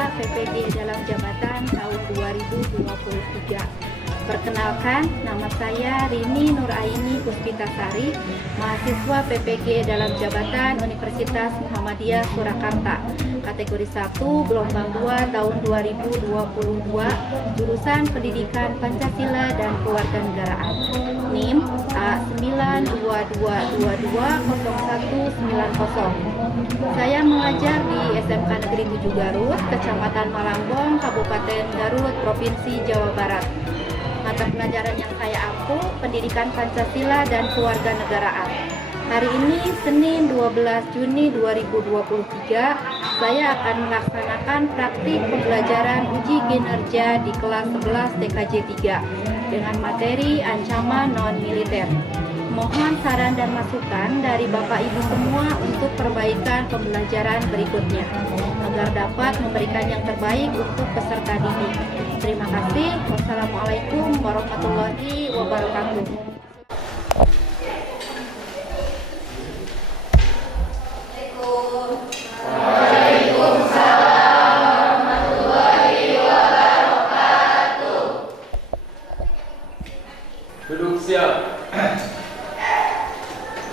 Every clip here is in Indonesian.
saya PPG dalam jabatan tahun 2023. Perkenalkan, nama saya Rini Nuraini Puspitasari, mahasiswa PPG dalam jabatan Universitas Muhammadiyah Surakarta, kategori 1, gelombang 2 tahun 2022, jurusan Pendidikan Pancasila dan Kewarganegaraan. NIM A922220190. Saya mengajar di SMK Negeri 7 Garut, Kecamatan Malangbong, Kabupaten Garut, Provinsi Jawa Barat. Mata pelajaran yang saya ampu, Pendidikan Pancasila dan Kewarganegaraan. Hari ini, Senin 12 Juni 2023, saya akan melaksanakan praktik pembelajaran uji kinerja di kelas 11 TKJ 3 dengan materi ancaman non-militer. Mohon saran dan masukan dari Bapak Ibu semua untuk perbaikan pembelajaran berikutnya, agar dapat memberikan yang terbaik untuk peserta didik. Terima kasih. Wassalamualaikum warahmatullahi wabarakatuh. Duduk siap.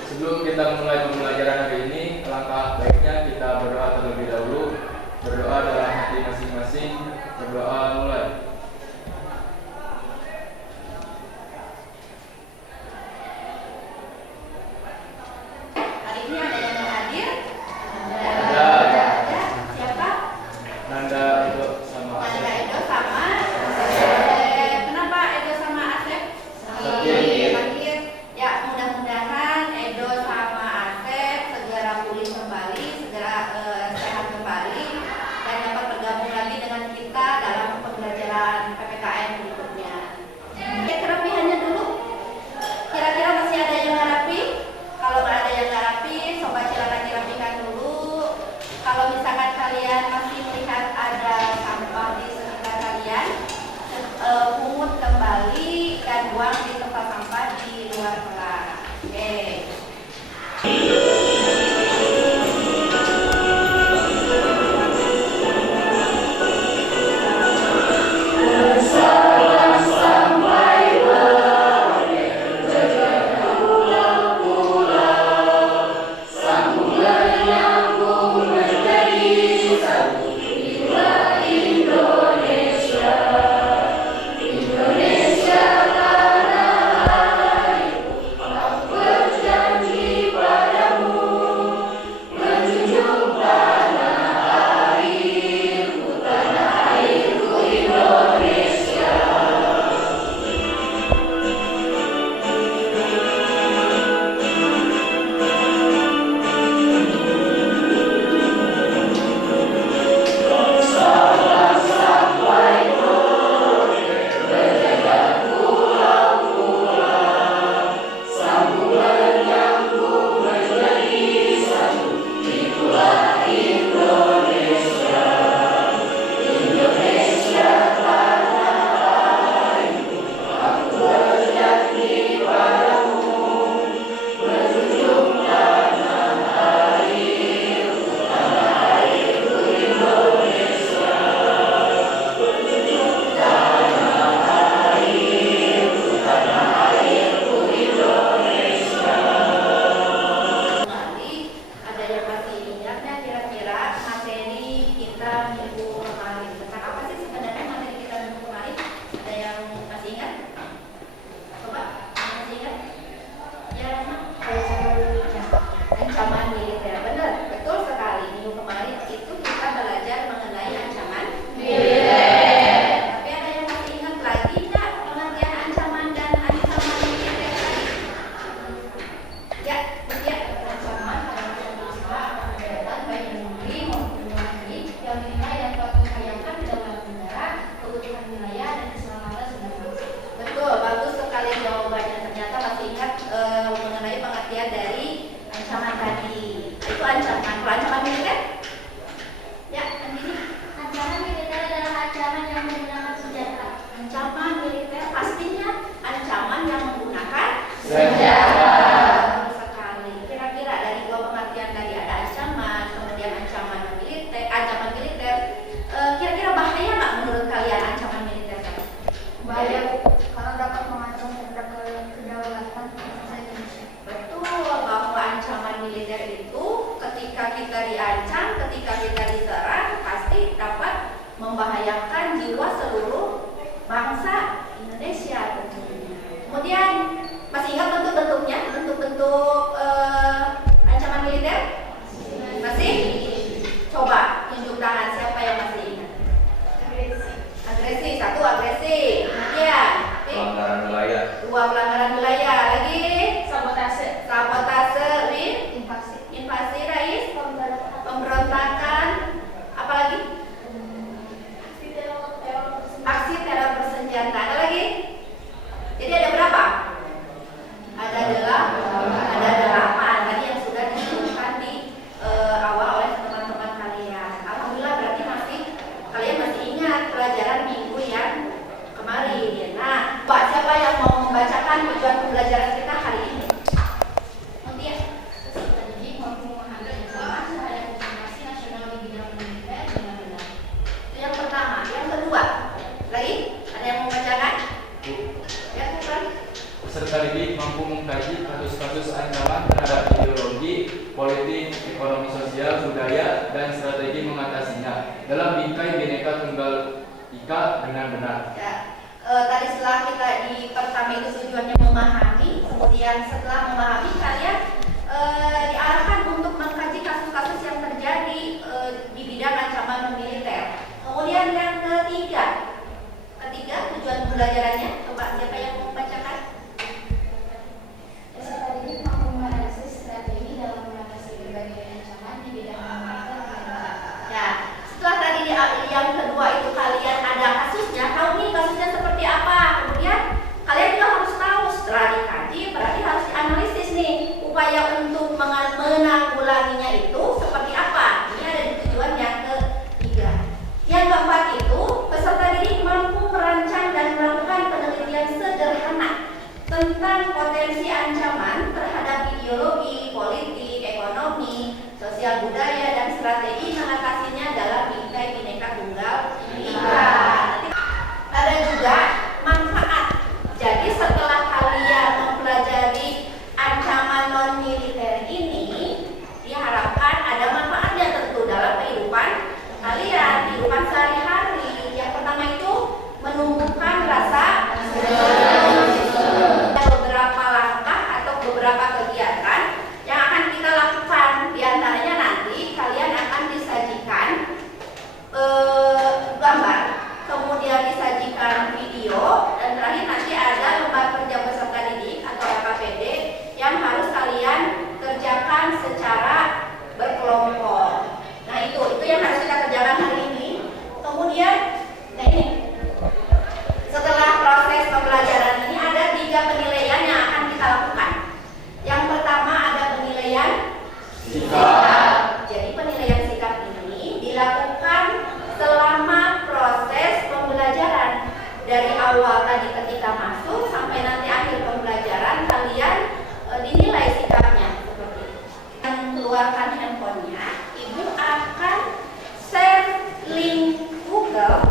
Sebelum kita mulai pembelajaran hari ini, alangkah baiknya kita berdoa terlebih dahulu. Berdoa dalam hati masing-masing. Berdoa mulai. Hari ini ada yang hadir? Ada. Siapa? Nanda, Edo, sama Asep. Edo sama Asep. Kenapa Edo sama Asep? Sakit. Ya, mudah-mudahan Edo sama Asep segera pulih kembali, segera sehat kembali, dan dapat bergabung lagi dengan kita dalam pembelajaran PPKN berikutnya. Kerapihannya dulu. Kira-kira masih ada yang nggak rapi? Kalau nggak ada yang nggak rapi, coba silakan dirapikan dulu. Kalau misalkan kalian masih melihat ada sampah di sekitar kalian, pungut kembali dan buang di tempat sampah di luar kelas. Oke. Ada yang masih ingatnya kira-kira materi kita minggu kemarin? Tentang apa sih sebenarnya materi kita minggu kemarin? Ada yang masih ingat? Coba, masih ingat? Ya, ancaman militer. Benar, betul sekali. Minggu kemarin itu kita belajar mengenai ancaman militer. Tapi ada yang masih ingat lagi nggak pengertian ancaman dan ancaman militer tadi? Ya, ancaman baik yang negeri maupun luar negeri yang dinilai dapat membahayakan kedaulatan negara, keutuhan wilayah, dan keselamatan segenap bangsa. Betul, bagus sekali jawabannya. Ternyata masih ingat mengenai pengertian dari ancaman tadi. Itu ancaman. Kalau ancaman militer? Ya, Andini. Ancaman militer adalah ancaman yang menggunakan senjata. Ancaman militer pastinya ancaman yang menggunakan senjata. Betul sekali. militer itu ketika kita diancam, ketika kita diserang, pasti dapat membahayakan jiwa seluruh bangsa Indonesia tentunya. Kemudian masih ingat bentuk-bentuknya, bentuk-bentuk ancaman militer? Masih? Coba tunjuk tangan siapa yang masih ingat? Agresi, satu agresi. Kemudian Pelanggaran wilayah. dua pelanggaran wilayah. Lagi Sabotase. sabotase, Invasi. Rais, pemberontakan, apalagi? Aksi teror bersenjata. Ada lagi? Jadi ada berapa? Ada delapan. Tadi yang sudah disebutkan di awal oleh teman-teman kalian. Alhamdulillah berarti kalian masih ingat pelajaran minggu yang kemarin. Nah, Pak, siapa yang mau membacakan tujuan pembelajaran kita hari ini? Kemudian itu yang pertama. Yang kedua, lagi ada yang mau membacakan? Ya, bukan? Peserta didik mampu mengkaji kasus-kasus ancaman terhadap ideologi, politik, ekonomi sosial, budaya, dan strategi mengatasinya dalam bingkai Bhinneka Tunggal Ika dengan benar. Ya, tadi setelah kita di pertama itu tujuannya memahami, kemudian setelah memahami kalian diarahkan untuk mengkaji kasus-kasus yang terjadi di bidang ancaman militer. Kemudian yang ketiga tujuan pembelajarannya, coba siapa yang mau membacakan? Peserta didik mampu menganalisis strategi dalam mengatasi berbagai ancaman di bidang militer dan militer. Ya, setelah tadi yang kedua itu kalian ada kasusnya, tahu nih kasusnya seperti apa. Kemudian kalian juga harus tahu setelah dikaji berarti harus dianalisis nih upaya untuk menanggulanginya itu seperti apa. Ini ada di tujuan yang ketiga. Yang keempat itu peserta didik mampu merancang dan melakukan penelitian sederhana tentang potensi ancaman terhadap ideologi, politik, ekonomi, sosial budaya, dan strategi mengatasinya dalam bingkai Bhinneka Tunggal Ika. Ada juga manfaat. Jadi setelah kalian mempelajari ancaman non militer ini, diharapkan ada manfaatnya tentu dalam kehidupan kalian, kehidupan sehari-hari. Yang pertama itu menumbuhkan rasa beberapa langkah atau beberapa kegiatan yang akan kita lakukan. Di antaranya nanti kalian akan disajikan gambar, kemudian disajikan video, dan terakhir nanti ada lembar kerja peserta didik atau LKPD yang harus kalian kerjakan secara berkelompok. Nah itu yang harus kita kerjakan hari ini. Kemudian, nah ini setelah proses pembelajaran ini ada 3 penilaian yang akan kita lakukan. Yang pertama ada penilaian sikap. Jadi penilaian sikap ini dilakukan selama proses pembelajaran. Dari awal tadi ketika masuk sampai nanti akhir pembelajaran kalian dinilai sikapnya seperti itu. Yang keluarkan handphonenya, ibu akan share link Google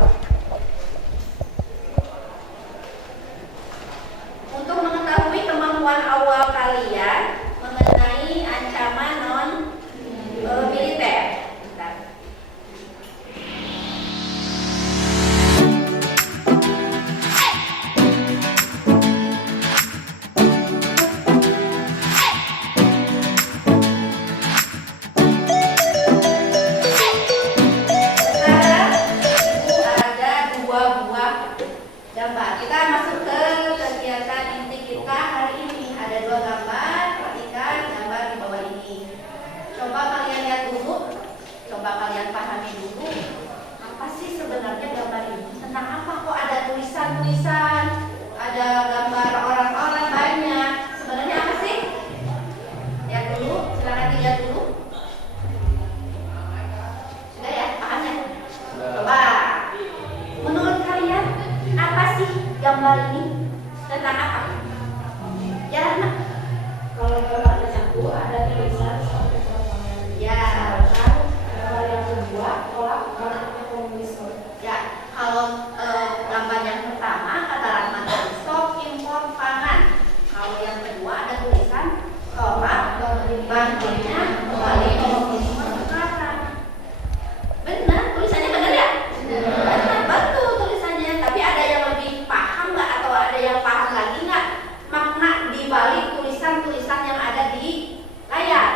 untuk mengetahui kemampuan awal kalian mengenai ancaman non militer. Gambar. Kita masuk ke kegiatan inti kita hari ini. Ada 2 gambar. bangkitnya kembali komunisme sekarang. Benar, tulisannya benar ya? Benar, betul tulisannya. Tapi ada yang lebih paham nggak atau ada yang paham lagi nggak makna di balik tulisan-tulisan yang ada di layar?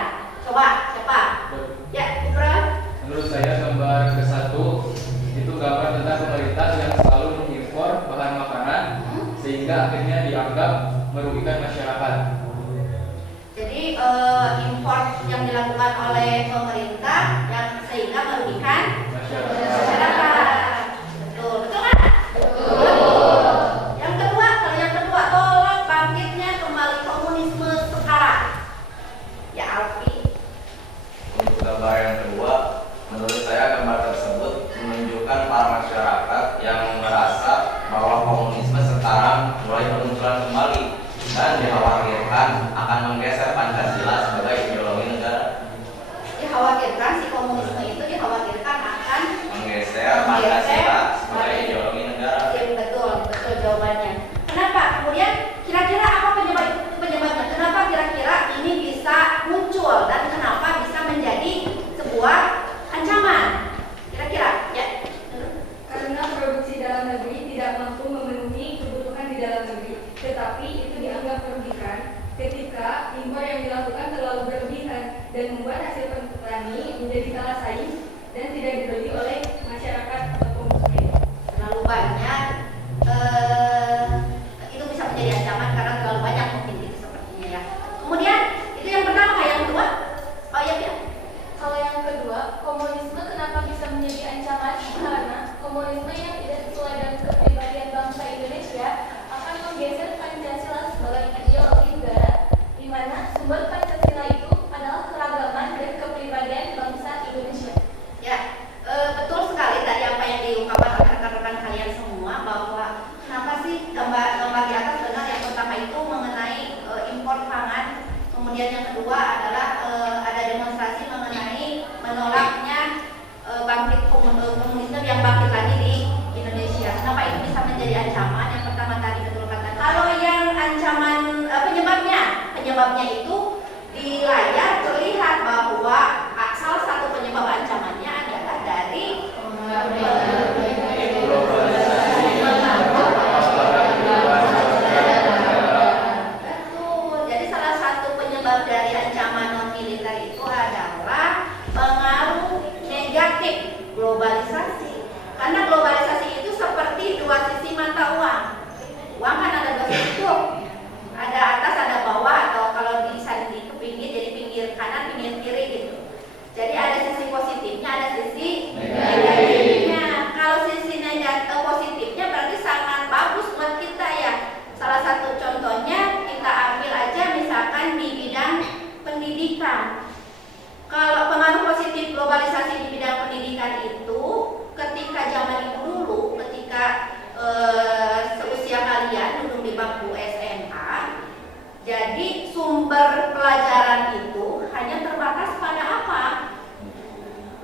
Coba, siapa? Ya, Ibra. Menurut saya gambar ke-1 itu gambar tentang pemerintah yang selalu mengimpor bahan makanan sehingga akhirnya dianggap merugikan masyarakat. Jadi impor yang dilakukan oleh pemerintah yang sehingga merugikan masyarakat. Betul, betul kan? Betul. Yang kedua, kalau yang kedua tolong bangkitnya kembali komunisme sekarang. Ya Alfi. Untuk gambar yang kedua, menurut saya gambar tersebut menunjukkan para masyarakat yang merasa bahwa komunisme sekarang mulai bermunculan kembali dan dikhawatirkan akan menggeser Pancasila sebagai ideologi negara. Dikhawatirkan si komunisme itu dikhawatirkan akan Menggeser Pancasila sebagai ideologi negara. Ya, betul, betul jawabannya. Kenapa? Kemudian kira-kira apa penyebabnya? Kenapa kira-kira ini bisa muncul dan kenapa bisa menjadi sebuah ancaman? Kira-kira, ya. Karena produksi dalam negeri tidak mampu memenuhi kebutuhan di dalam negeri, tetapi itu dianggap merugikan ketika impor yang dilakukan terlalu berlebihan dan membuat hasil petani menjadi kalah saing dan tidak dibeli oleh masyarakat atau konsumen. Terlalu banyak, itu bisa menjadi ancaman karena terlalu banyak mungkin itu sepertinya ya. Kemudian itu yang pertama, yang kedua, oh iya ya. Kalau yang kedua, komunisme kenapa bisa menjadi ancaman? Karena komunisme yang tidak sesuai dengan kepribadian bangsa Indonesia akan menggeser Pancasila sebagai ideologi negara, di mana sumber Pancasila itu adalah keragaman dan kepribadian bangsa Indonesia. Ya, betul sekali tadi apa yang diungkapkan oleh rekan-rekan kalian semua bahwa kenapa sih gambar di atas benar yang pertama itu mengenai impor pangan, kemudian yang kedua adalah ada demonstrasi mengenai menolaknya bangkit komunisme yang bangkit lagi di Indonesia. Kenapa itu bisa menjadi ancaman? Yang pertama tadi betul kata. Kalau yang ancaman penyebabnya itu di layar terlihat bahwa salah satu penyebab ancamannya adalah dari betul. Jadi salah satu penyebab dari ancaman non militer itu adalah pengaruh negatif globalisasi. Karena globalisasi itu seperti dua sisi mata uang. Uang kan ada dua sisi tuh. Ada atas, ada bawah, atau kalau bisa di pinggir jadi pinggir kanan, pinggir kiri gitu. Jadi ada sisi positifnya, ada sisi negatifnya. Kalau sisi positifnya berarti sangat bagus buat kita ya. Salah satu contohnya kita ambil aja misalkan di bidang pendidikan. Kalau pengaruh positif globalisasi di bidang pendidikan itu ketika zaman itu dulu, ketika seusia kalian duduk di bangku SMA, jadi sumber pelajaran itu hanya terbatas pada apa?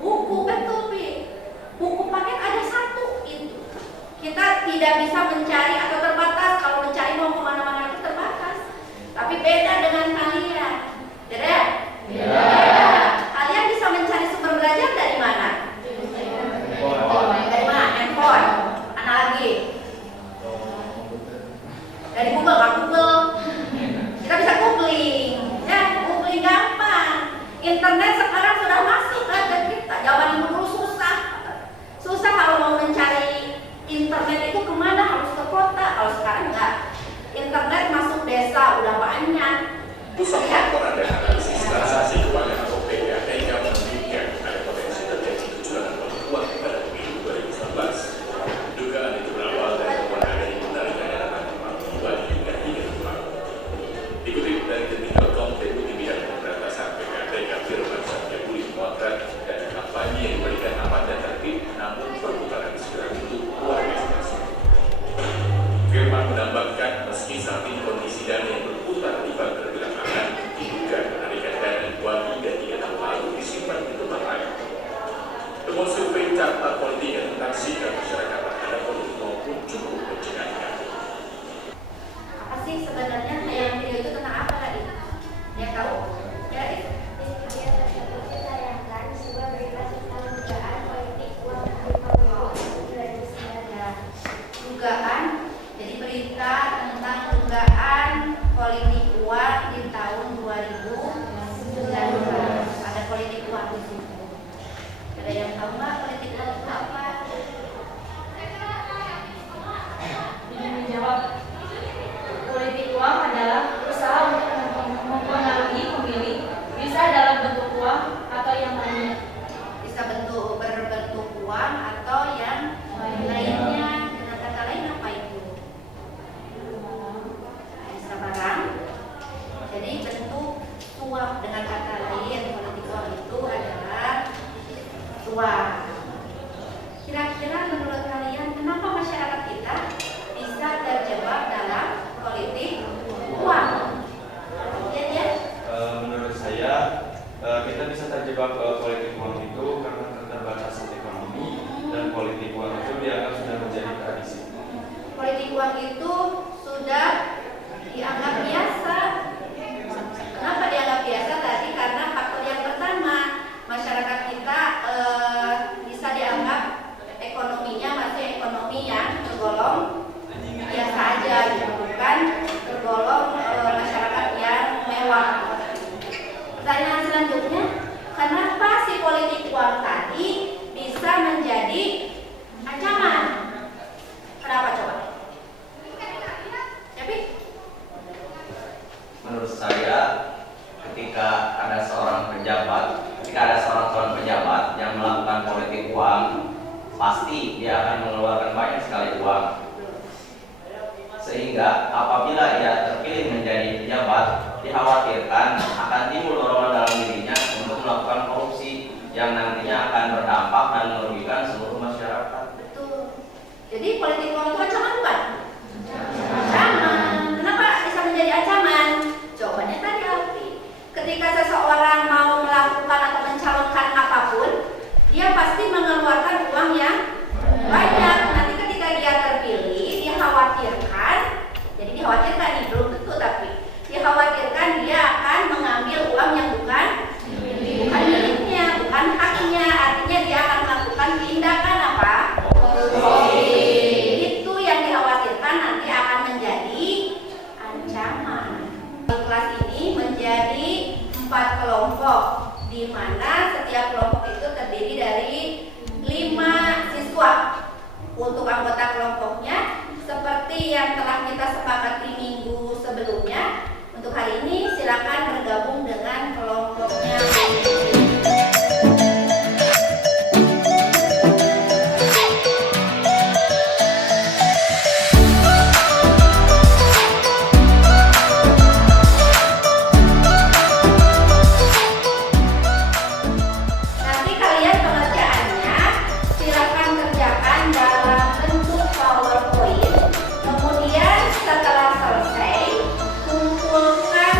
Buku, betul Pi. Buku paket ada satu itu. Kita tidak bisa mencari atau terbatas. Kalau mencari mau kemana-mana itu terbatas. Tapi beda dengan kalian. Beda ya? Beda. Kalian bisa mencari sumber belajar dari mana? Dari mana? Handphone. Mana lagi? Dari Google, kan Google. Kita bisa googling. Ya, googling gampang. Internet sekarang sudah masuk ke kita. Zaman dulu susah. Susah kalau mau mencari internet itu kemana? Harus ke kota. Kalau sekarang enggak. Internet masuk desa udah banyak. Pusat laporan dan analisis transaksi keuangan atau PPATK menunjukkan ada potensi terjadi kecurangan penipuan pada pemilu 2019. Dugaan itu berawal dari temuan adanya penarikan dana bantuan pribadi hingga 3 bulan. Dikutip dari detik.com, Deputi Bidang Pemberantasan PPATK Firman Satyabudi memotret dana kampanye yang diberikan aman dan tertib, namun perputaran segera tutup luar biasa. Firman menambahkan meski saat ini kondisi dana yang berputar di bank belakangan diduga uang. Dengan kata lain, politik uang itu adalah uang. Kira-kira menurut kalian kenapa masyarakat kita bisa terjebak dalam politik uang? Ya. Menurut saya kita bisa terjebak politik uang itu karena keterbatasan ekonomi, dan politik uang itu dianggap sudah menjadi tradisi. Politik uang itu sudah dianggap biasa. Kenapa dianggap biasa tadi? Karena faktor yang pertama, masyarakat kita bisa dianggap ekonominya masih ekonomi yang tergolong biasa aja, gitu, bukan tergolong masyarakat yang mewah. Pertanyaan selanjutnya, kenapa si politik uang tadi bisa menjadi ancaman? Kenapa coba? Tapi Menurut saya, ketika ada seorang calon pejabat yang melakukan politik uang, pasti dia akan mengeluarkan banyak sekali uang. Sehingga apabila ia terpilih menjadi pejabat, dikhawatirkan akan timbul dorongan dalam dirinya untuk melakukan korupsi yang nantinya akan berdampak dan merugikan seluruh masyarakat. betul. Jadi politik uang itu ancaman bukan? Ancaman. Kenapa bisa menjadi ancaman? Jawabannya tadi Alfi. Ketika seseorang mau melakukan atau mencalonkan apapun, dia pasti mengeluarkan uang yang banyak. Nanti ketika dia terpilih, dikhawatirkan, jadi dikhawatirkan nih, belum tentu tapi dikhawatirkan dia akan mengambil uang yang bukan miliknya, bukan haknya. Artinya dia akan melakukan tindakan apa? Itu yang dikhawatirkan nanti akan menjadi ancaman. Kelas ini menjadi 4 kelompok, di mana setiap kelompok itu terdiri dari 5 siswa. Untuk anggota kelompoknya, seperti yang telah kita sepakati minggu sebelumnya, untuk hari ini silakan bergabung dengan kelompoknya. Nanti kalian pengerjaannya silakan kerjakan dalam bentuk PowerPoint. Kemudian setelah selesai, kumpulkan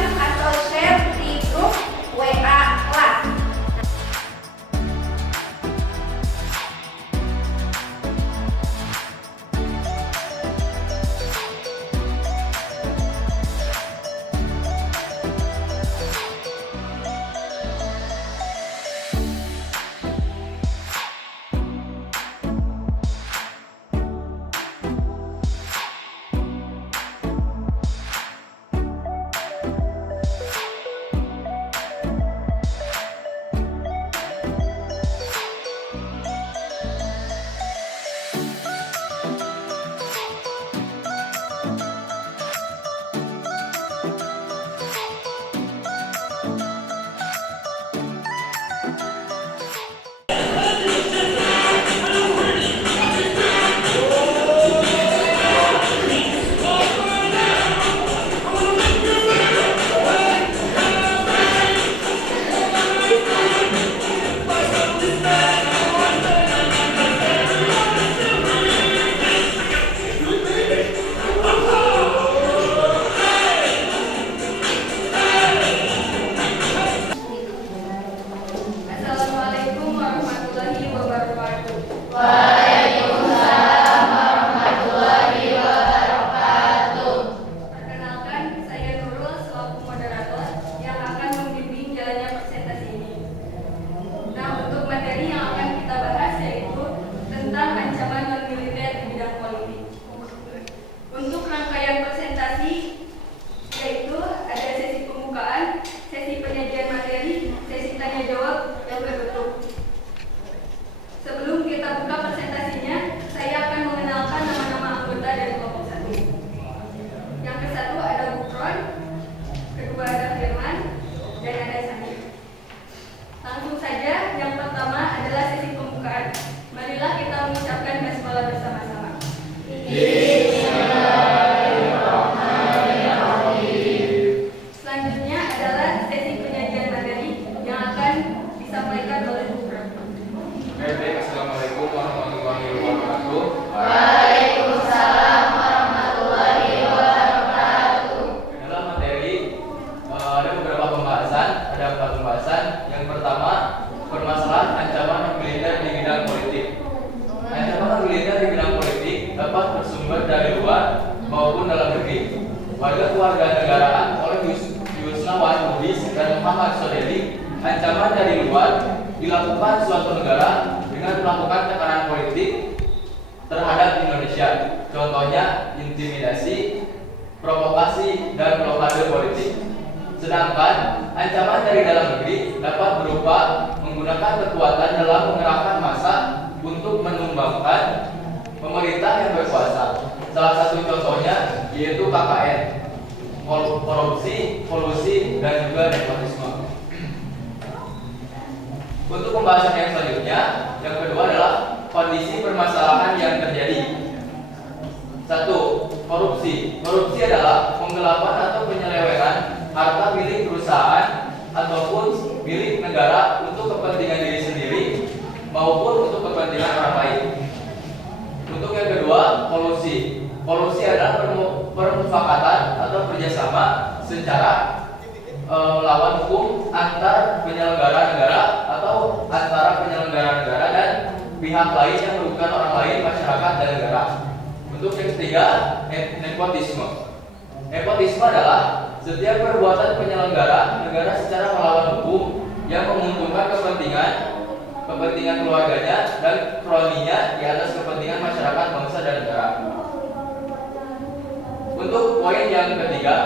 disampaikan oleh Bu Fran. Oke, baik. Assalamualaikum warahmatullahi wabarakatuh. Waalaikumsalam warahmatullahi wabarakatuh. Dalam materi ada beberapa pembahasan, ada 4 pembahasan. Yang pertama, permasalahan ancaman militer di bidang politik. Ancaman militer di bidang politik dapat bersumber dari luar maupun dalam negeri. Warga kewarganegaraan oleh Yusnawan Lubis dan Muhammad Sodeli, ancaman dari luar dilakukan suatu negara dengan melakukan tekanan politik terhadap Indonesia. Contohnya intimidasi, provokasi, dan blokade politik. Sedangkan ancaman dari dalam negeri dapat berupa menggunakan kekuatan dalam mengerahkan massa untuk menumbangkan pemerintah yang berkuasa. Salah satu contohnya yaitu KKN, korupsi, kolusi, dan juga nepotisme. Untuk pembahasan yang selanjutnya, yang kedua adalah kondisi permasalahan yang terjadi. 1. Korupsi. Korupsi adalah penggelapan atau penyelewengan harta milik perusahaan ataupun milik negara untuk kepentingan diri sendiri maupun untuk kepentingan orang lain. Untuk yang kedua, kolusi. Kolusi adalah permufakatan atau kerjasama secara melawan hukum antar penyelenggara negara atau antara penyelenggara negara dan pihak lain yang merugikan orang lain, masyarakat, dan negara. Untuk yang ketiga, nepotisme. Nepotisme adalah setiap perbuatan penyelenggara negara secara melawan hukum yang menguntungkan kepentingan keluarganya dan kroninya di atas kepentingan masyarakat, bangsa, dan negara. Untuk poin yang ketiga,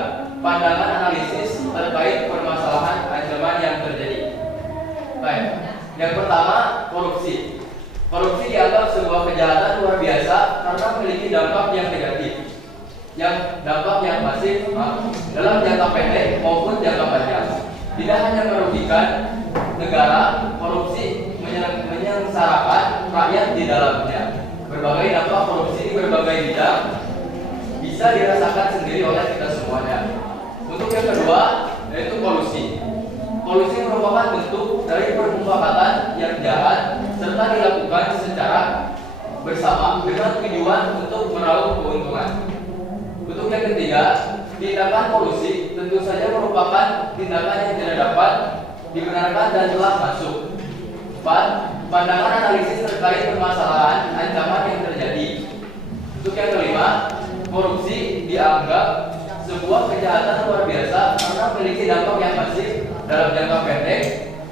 pandangan analisis terkait permasalahan ancaman yang terjadi. Baik. Yang pertama, korupsi. Korupsi dianggap sebuah kejahatan luar biasa karena memiliki dampak yang negatif, dampak yang masif dalam jangka pendek maupun jangka panjang. Tidak hanya merugikan negara, korupsi menyengsarakan rakyat di dalamnya. Berbagai dampak korupsi di berbagai bidang bisa dirasakan sendiri oleh kita semuanya. Untuk yang kedua, yaitu kolusi. Kolusi merupakan bentuk dari permufakatan yang jahat serta dilakukan secara bersama dengan tujuan untuk meraup keuntungan. Untuk yang ketiga, tindakan kolusi tentu saja merupakan tindakan yang tidak dapat dibenarkan dan telah masuk. 4. Pandangan analisis terkait permasalahan ancaman yang terjadi. Untuk yang kelima, korupsi dianggap sebuah kejahatan luar biasa karena memiliki dampak yang masif dalam jangka pendek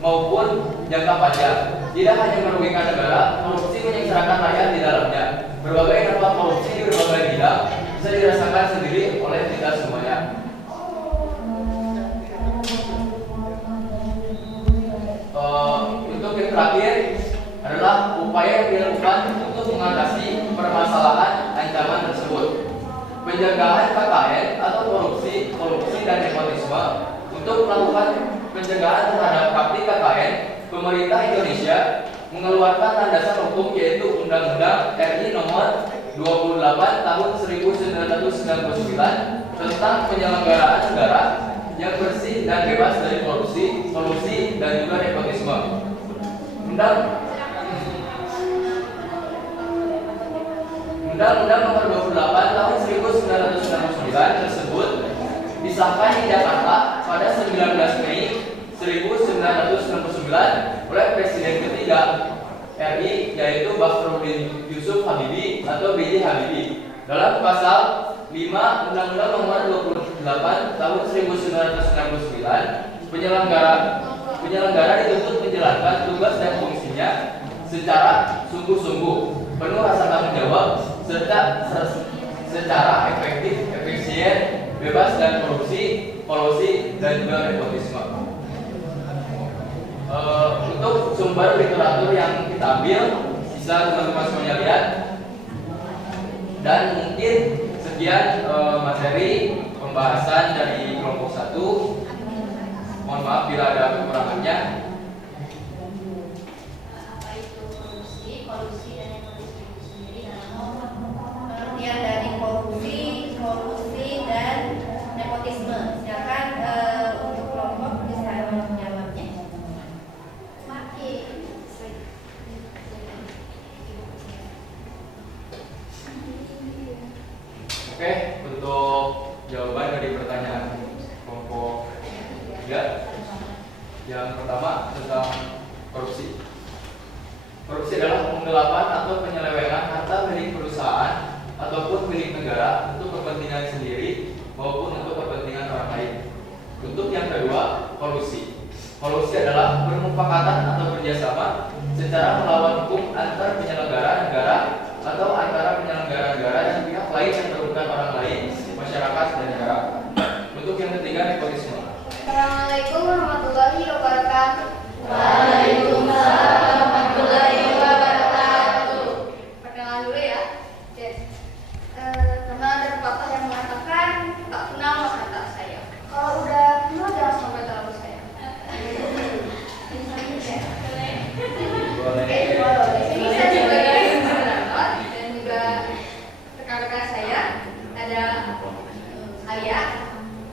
maupun jangka panjang. Tidak hanya merugikan negara, korupsi menyengsarakan rakyat di dalamnya. Berbagai dampak korupsi di berbagai bidang bisa dirasakan sendiri oleh kita semuanya. Untuk yang terakhir adalah upaya yang dilakukan untuk mengatasi permasalahan ancaman tersebut. Pencegahan KKN atau korupsi dan nepotisme. Untuk melakukan pencegahan terhadap praktik KKN, pemerintah Indonesia mengeluarkan landasan hukum yaitu Undang-Undang RI Nomor 28 Tahun 1999 tentang penyelenggaraan negara yang bersih dan bebas dari korupsi, kolusi, dan juga nepotisme. Undang-Undang Nomor 28 Tahun 1999 tersebut disahkan di Jakarta pada 19 Mei 1969 oleh Presiden ketiga RI yaitu Bahrudin Yusuf Habibie atau B.J. Habibie dalam pasal 5 Undang-Undang Nomor 28 Tahun 1999 penyelenggara dituntut menjalankan tugas dan fungsinya secara sungguh-sungguh, penuh rasa tanggung jawab, serta secara efektif, efisien, bebas dan korupsi, kolusi, dan juga nepotisme. Untuk sumber literatur yang kita ambil bisa teman-teman semuanya lihat. Dan mungkin sekian materi pembahasan dari kelompok 1. Mohon maaf bila ada kekurangannya. Apa itu korupsi, kolusi, dan nepotisme itu sendiri? Pengertian dari korupsi, kolusi, dan nepotisme. Silakan untuk kelompok bisa menjawabnya. Oke, Yang pertama tentang korupsi. Korupsi adalah penggelapan atau penyelewengan harta milik perusahaan ataupun milik negara untuk kepentingan sendiri maupun untuk kepentingan orang lain. Untuk yang kedua, kolusi. Kolusi adalah bermufakatan atau kerjasama secara melawan hukum antar penyelenggara negara atau antara penyelenggara negara dan pihak lain yang merugikan orang lain, masyarakat, dan negara. Untuk yang ketiga, nepotisme. Assalamualaikum warahmatullahi wabarakatuh. Waalaikumsalam warahmatullahi wabarakatuh. Perkenalan dulu ya. Karena ada pepatah yang mengatakan tak kenal maka tak sayang. Kalau udah kenal jangan sampai terlalu sayang. Ini saya sebagai moderator dan juga rekan-rekan saya ada Alia,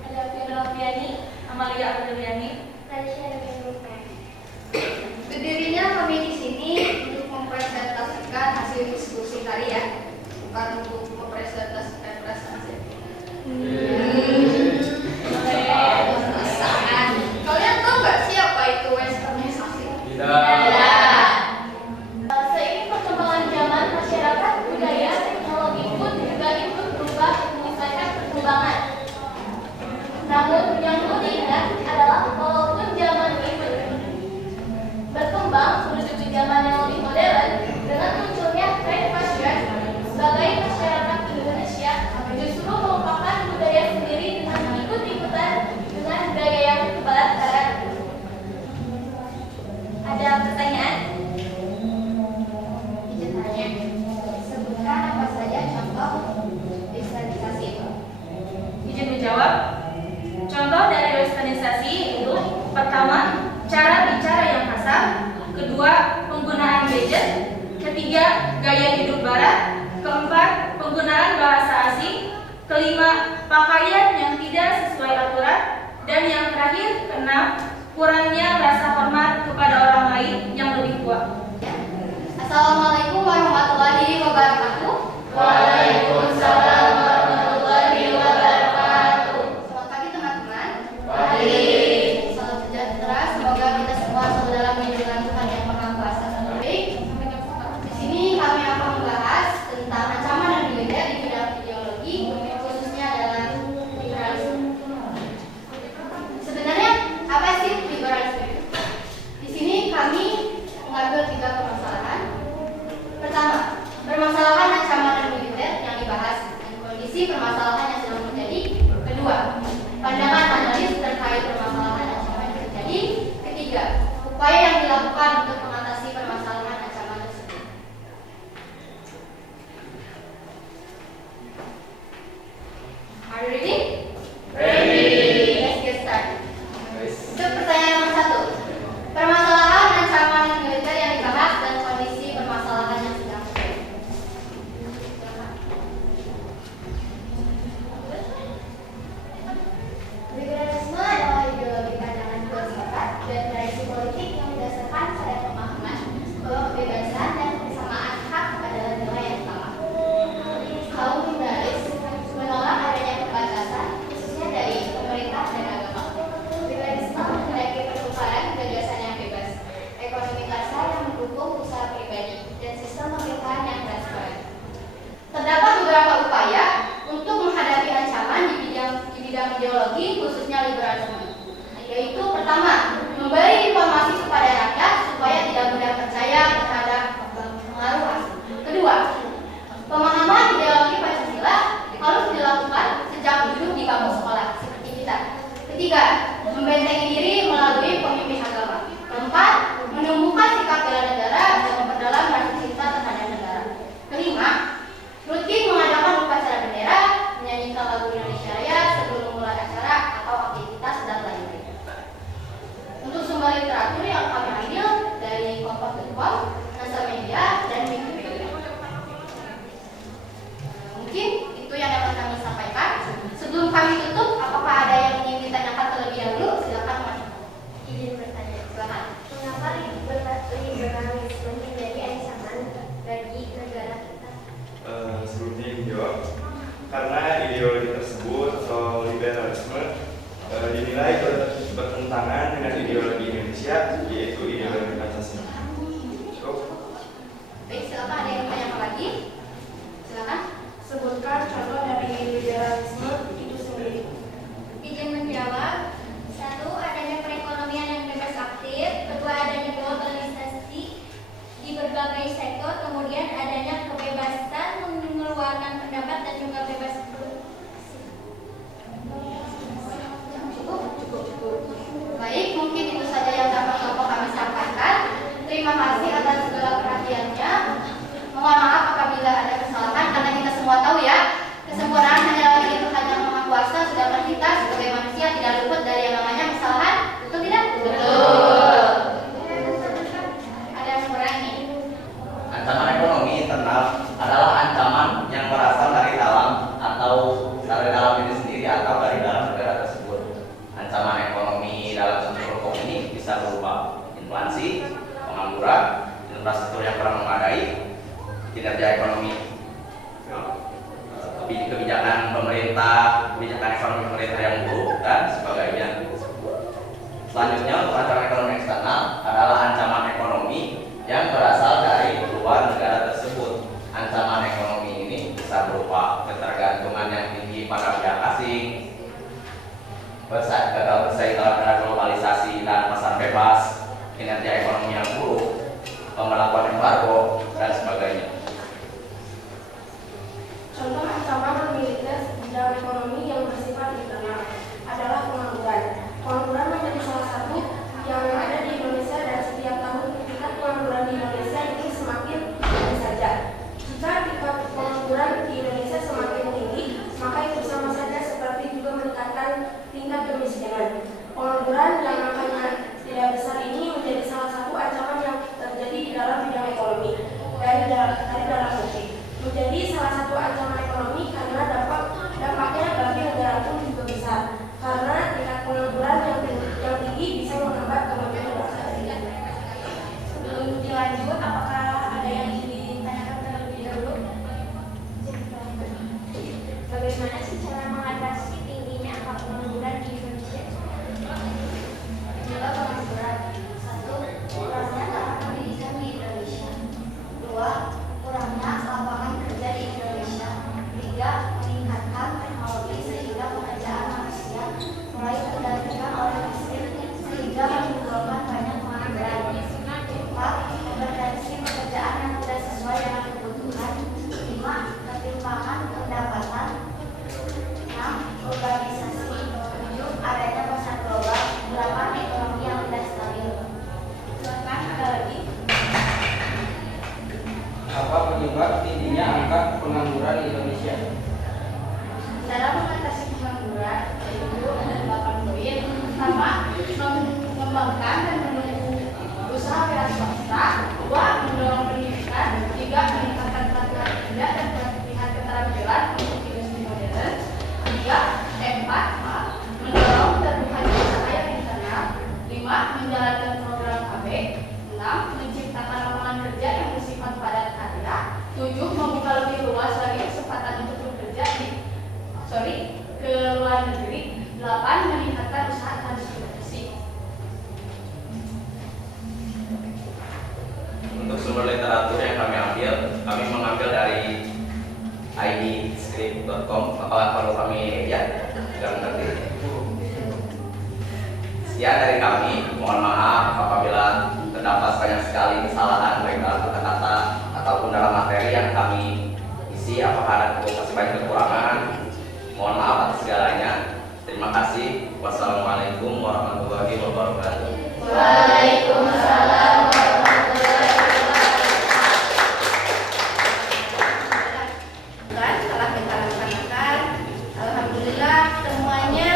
ada Firna Fiani, Amalia Abdulliani, berdirinya kami di sini untuk mempresentasikan hasil diskusi tadi ya, bukan untuk mempresentasikan prestasi. Kalian tahu nggak sih apa itu westernisasi? Seiring perkembangan zaman, masyarakat, budaya, teknologi pun juga ikut berubah menyelesaikan perkembangan. Namun yang perlu diingat adalah walaupun zaman ini berkembang menuju ke zaman yang lebih modern, dengan munculnya tren fashion sebagai masyarakat Indonesia justru merupakan budaya sendiri dengan ikut-ikutan dengan gaya yang kebarat-barat. Ada pertanyaan? Izin tanya, sebutkan apa saja contoh westernisasi itu? Izin menjawab. Contoh dari westernisasi itu pertama, cara bicara yang kasar, kedua, penggunaan gadget, ketiga, gaya hidup barat, keempat, penggunaan bahasa asing, kelima, pakaian yang tidak sesuai aturan, dan yang terakhir, keenam, kurangnya rasa hormat kepada orang lain yang lebih tua. Assalamualaikum warahmatullahi wabarakatuh. Waalaikumsalam warahmatullahi wabarakatuh. Selamat pagi teman-teman. Baik. Salam sejahtera. Semoga kita semua selalu dalam lindungan Tuhan yang Maha Kuasa. Baik. Di sini kami akan membahas tentang ancaman dan militer di bidang ideologi, khususnya dalam liberalisme. Sebenarnya apa sih liberalisme? Di sini kami mengambil 3 permasalahan. Pertama, permasalahan ancaman dan militer yang dibahas dan kondisi permasalahan yang sedang terjadi. Kedua, pandangan analis terkait permasalahan ancaman yang terjadi. Ketiga, upaya yang dilakukan untuk mengatasi permasalahan ancaman tersebut. Are you ready? Ready. Let's get started. Untuk pertanyaan nomor 1, permasalahan ancaman dan militer yang dibahas dan kondisi permasalahan yang sedang terjadi. Liberalisme adalah ideologi pandangan filsafat dan tradisi politik yang didasarkan pada pemahaman bahwa kebebasan dan kesamaan hak adalah nilai yang sama. Kaum liberalis menolak adanya pembatasan, khususnya dari pemerintah dan agama. Liberalisme menghendaki pertukaran gagasan yang bebas, ekonomi pasar yang mendukung usaha pribadi, dan sistem pemerintahan yang transparan. Terdapat beberapa upaya untuk menghadapi ancaman di bidang ideologi, khususnya liberalisme, yaitu pertama, memberi informasi kepada rakyat supaya tidak mudah percaya terhadap pengaruh asing. Kedua, pemahaman ideologi Pancasila harus dilakukan sejak duduk di bangku sekolah seperti kita. Ketiga, membentengi diri melalui pemimpin agama. Keempat, menumbuhkan sikap bela negara dan memperdalam rasa cinta terhadap negara. Kelima, rutin mengadakan upacara bendera, menyanyikan lagu Indonesia Raya sebelum memulai acara atau aktivitas dan lain-lain. Untuk sumber literatur yang kami ambil dari Kompas.com, NASA Media, dan Wikipedia. Mungkin itu yang dapat kami sampaikan. Sebelum kami tutup, apakah ada yang ingin ditanyakan terlebih dahulu? Silakan Mas. Izin bertanya, Silakan. mengapa liberalisme menjadi ancaman bagi negara kita? Sebelumnya dijawab, karena ideologi tersebut atau liberalisme dinilai bertentangan dengan ideologi Indonesia Indonesia, yaitu ideologi Pancasila. Cukup. Baik, silakan ada yang bertanya lagi? Silakan. Sebutkan contoh dari liberalisme itu sendiri. Izin menjawab. 1. Adanya perekonomian yang bebas aktif. 2. Adanya globalisasi di berbagai sektor. Kemudian adanya kebebasan mengeluarkan pendapat dan juga bebas Cukup. Baik, mungkin itu saja yang dapat Bapak kami sampaikan. Terima kasih atas segala perhatiannya. Mohon maaf apabila ada kesalahan, karena kita semua tahu ya, kesempurnaan hanyalah milik Tuhan Yang Maha Kuasa. Sedangkan kita sebagai manusia tidak luput dari yang namanya kesalahan. Betul tidak? Betul. Ada yang mengurangi? Ancaman ekonomi internal adalah ancaman yang berasal dari dalam atau dari dalam diri sendiri atau dari dalam negara tersebut. Ancaman ekonomi dalam satu hukum ini bisa berupa inflasi, pengangguran, infrastruktur yang kurang memadai, kinerja ekonomi, kebijakan pemerintah, kebijakan ekonomi pemerintah yang buruk dan sebagainya. Selanjutnya, untuk ancaman ekonomi eksternal adalah ancaman ekonomi yang berasal dari luar negara tersebut. Ancaman ekonomi ini bisa berupa ketergantungan yang tinggi pada pihak asing, gagal bersaing dalam era globalisasi dan pasar bebas, kinerja ekonomi yang buruk, pemberlakuan embargo, dan sebagainya. Contoh ancaman non-militer bidang ekonomi yang bersifat internal adalah pengangguran. Pengangguran menjadi salah satu yang ada di Indonesia, dan setiap tahun tingkat pengangguran di Indonesia ini semakin tinggi saja. Jika tingkat pengangguran di Indonesia semakin tinggi, maka itu sama saja seperti juga meningkatkan tingkat kemiskinan. Pengangguran yang angkanya tidak besar ini menjadi salah satu ancaman yang terjadi di dalam bidang ekonomi dari dalam negeri. Menjadi salah satu ancaman ekonomi karena dampaknya bagi negara pun juga besar, karena tingkat pengangguran yang tinggi bisa menghambat kemajuan bangsa. Sebelum dilanjut, apakah ada yang ingin ditanyakan terlebih dahulu? Bagaimana sih cara mengatasi tingginya angka pengangguran di Indonesia? Juga pengangguran. 1. Kurangnya lapangan pendidikan di Indonesia. 2. Kurangnya lapangan kerja di Indonesia. 3. Meningkatkan teknologi sehingga pekerjaan manusia mulai tergantikan oleh mesin sehingga menimbulkan banyak pengangguran. 4. Kompetensi pekerjaan yang tidak sesuai dengan kebutuhan. 5. Ketimpangan pendapatan. 6. Urbanisasi. 7. Adanya pasar global. 8. Ekonomi yang tidak stabil. Silakan, ada lagi? Apa penyebab tingginya angka pengangguran di Indonesia? Dalam mengatasi pengangguran, yaitu ada 8 poin. Pertama, mengembangkan dan mendukung usaha wira swasta. 2. Mendorong pendidikan. 3. Meningkatkan pelatihan kerja dan pelatihan keterampilan untuk industri modern. 4. Mendorong terbuka usaha yang internal. 5. Menjalankan program KB. 6. Menciptakan lapangan kerja yang bersifat padat karya. 7. Membuka lebih luas lagi kesempatan untuk bekerja ke luar negeri. 8. Meningkatkan usaha transformasi. Untuk sumber literatur yang kami mengambil dari idscript.com. Apakah perlu kami lihat? Jangan ngerti. Sekian dari kami. Mohon maaf apabila terdapat banyak sekali kesalahan baik dalam kata-kata ataupun dalam materi yang kami isi. Apakah ada masih banyak kekurangan? Mohon maaf atas segalanya. Terima kasih. Wassalamualaikum warahmatullahi wabarakatuh. Waalaikumsalam warahmatullahi wabarakatuh. Telah kita laksanakan. Alhamdulillah semuanya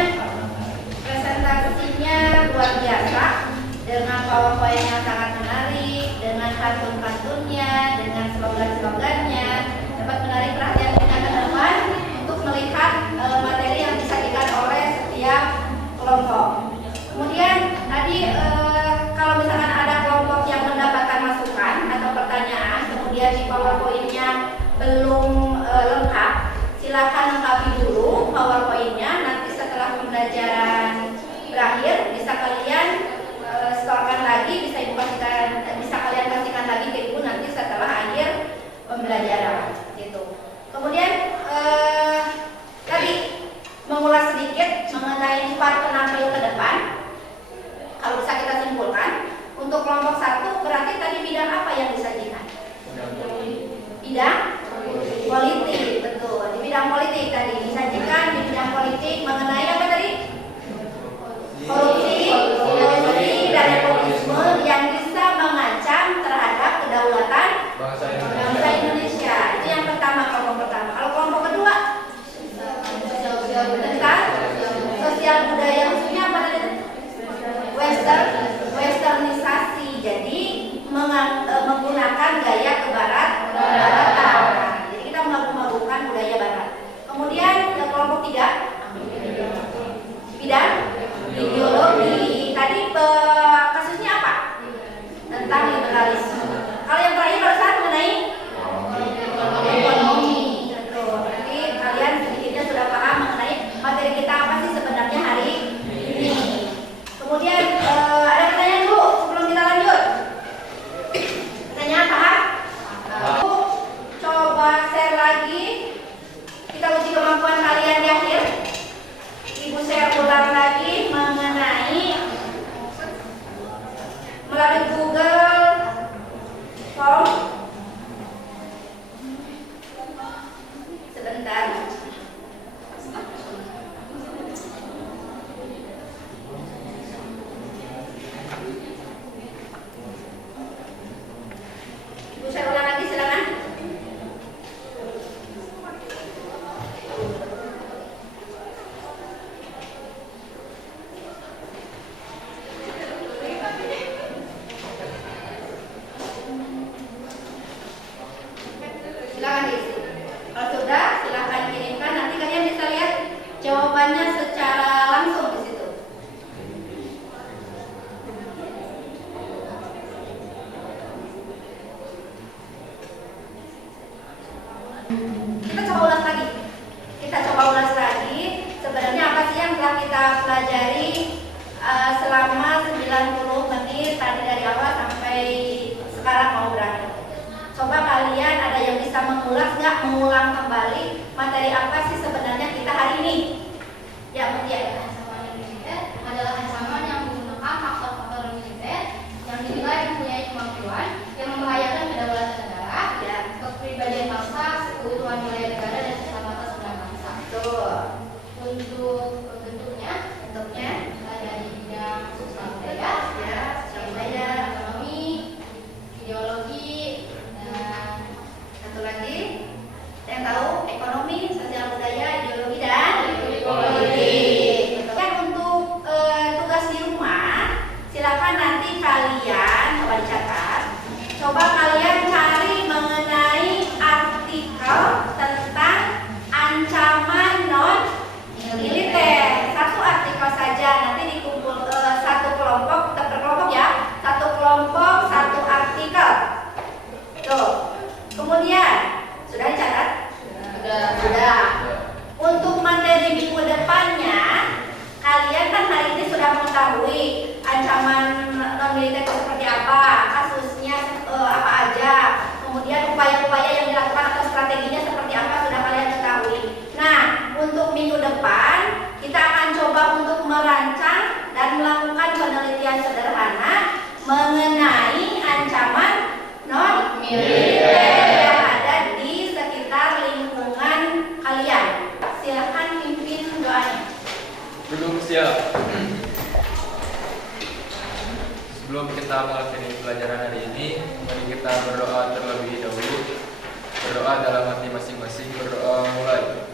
presentasinya luar biasa, dengan PowerPoint yang sangat menarik, dengan pantun-pantunnya, dengan slogan-slogannya, dapat menarik perhatian kita ke depan untuk melihat materi yang disajikan oleh setiap kelompok. Kemudian tadi kalau misalkan ada kelompok yang mendapatkan masukan atau pertanyaan, kemudian di PowerPoint-nya belum lengkap, silakan lengkapi dulu PowerPoint-nya. Nanti setelah pembelajaran berakhir bisa kalian setorkan budaya ke barat, baratan. Jadi kita mengagum-agungkan budaya barat. Kemudian kelompok 3 bidang ideologi. Tadi kasusnya apa? Tentang liberalisme. Kalau yang terakhir barusan mengenai ekonomi. Betul. Nanti kalian sedikitnya sudah paham mengenai materi kita apa sih sebenarnya hari ini. Kemudian ada pertanyaan dulu sebelum kita lanjut. Pertanyaan paham? Coba share lagi. Kita uji kemampuan kalian di akhir. Ibu share ulang lagi mengenai melalui Google Form. Sebentar. Ibu share ulang lagi, silakan. Silakan diisi. Kalau sudah, silakan kirimkan. Nanti kalian bisa lihat jawabannya secara langsung di situ. Kita coba ulas lagi. Sebenarnya apa sih yang telah kita pelajari selama 90 menit tadi dari awal sampai sekarang mau berakhir. Coba kalian ada yang bisa mengulas nggak, mengulang kembali materi apa sih sebenarnya kita hari ini? Ya, Mutia. Ancaman militer adalah ancaman yang menggunakan faktor-faktor militer yang dinilai mempunyai kemampuan yang membahayakan kedaulatan negara, Ya. kepribadian bangsa, keutuhan wilayah negara dan keselamatan segenap bangsa. Betul. Untuk bentuknya ada di bidang sosial budaya, Ya, budaya. ekonomi, ideologi, dan Satu lagi, yang tahu ekonomi, sosial budaya, ideologi dan politik. Dan untuk tugas di rumah, silakan nanti kalian coba dicatat. Coba kalian cari mengenai artikel tentang ancaman non militer. Satu artikel saja, nanti dikumpul satu kelompok, tetap berkelompok ya. Satu kelompok, satu artikel. Tuh. Kemudian sudah dicatat? Sudah. Untuk materi minggu depannya, kalian kan hari ini sudah mengetahui ancaman non militer itu seperti apa, kasusnya apa aja, kemudian upaya-upaya yang dilakukan atau strateginya seperti apa sudah kalian ketahui. Nah, untuk minggu depan kita akan coba untuk merancang dan melakukan penelitian sederhana mengenai ancaman non militer yang ada di sekitar lingkungan kalian. Silahkan pimpin doanya. Duduk siap. Sebelum kita mengakhiri pelajaran hari ini, mari kita berdoa terlebih dahulu. Berdoa dalam hati masing-masing. Berdoa mulai.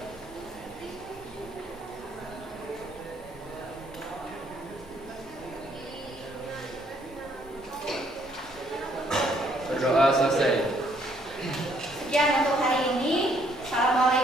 Berdoa selesai. Sekian untuk hari ini. Assalamualaikum.